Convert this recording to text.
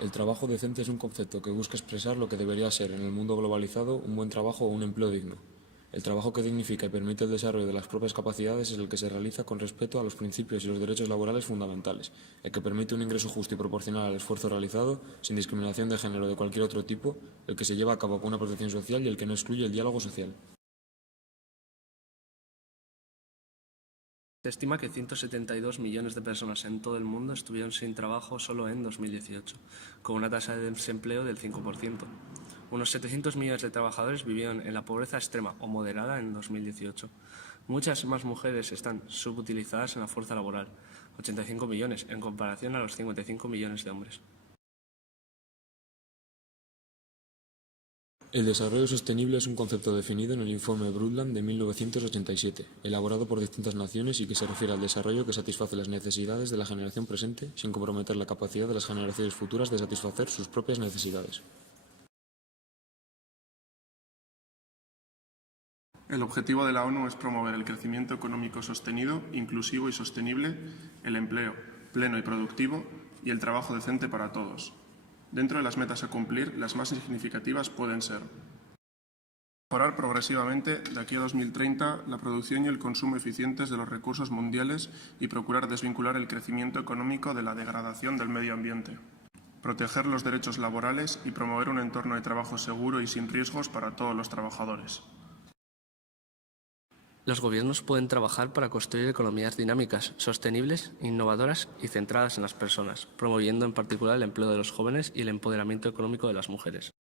El trabajo decente es un concepto que busca expresar lo que debería ser en el mundo globalizado un buen trabajo o un empleo digno. El trabajo que dignifica y permite el desarrollo de las propias capacidades es el que se realiza con respeto a los principios y los derechos laborales fundamentales, el que permite un ingreso justo y proporcional al esfuerzo realizado, sin discriminación de género o de cualquier otro tipo, el que se lleva a cabo con una protección social y el que no excluye el diálogo social. Se estima que 172 millones de personas en todo el mundo estuvieron sin trabajo solo en 2018, con una tasa de desempleo del 5%. Unos 700 millones de trabajadores vivieron en la pobreza extrema o moderada en 2018. Muchas más mujeres están subutilizadas en la fuerza laboral, 85 millones, en comparación a los 55 millones de hombres. El desarrollo sostenible es un concepto definido en el Informe Brundtland de 1987, elaborado por distintas naciones y que se refiere al desarrollo que satisface las necesidades de la generación presente sin comprometer la capacidad de las generaciones futuras de satisfacer sus propias necesidades. El objetivo de la ONU es promover el crecimiento económico sostenido, inclusivo y sostenible, el empleo pleno y productivo y el trabajo decente para todos. Dentro de las metas a cumplir, las más significativas pueden ser: mejorar progresivamente, de aquí a 2030, la producción y el consumo eficientes de los recursos mundiales y procurar desvincular el crecimiento económico de la degradación del medio ambiente. Proteger los derechos laborales y promover un entorno de trabajo seguro y sin riesgos para todos los trabajadores. Los gobiernos pueden trabajar para construir economías dinámicas, sostenibles, innovadoras y centradas en las personas, promoviendo en particular el empleo de los jóvenes y el empoderamiento económico de las mujeres.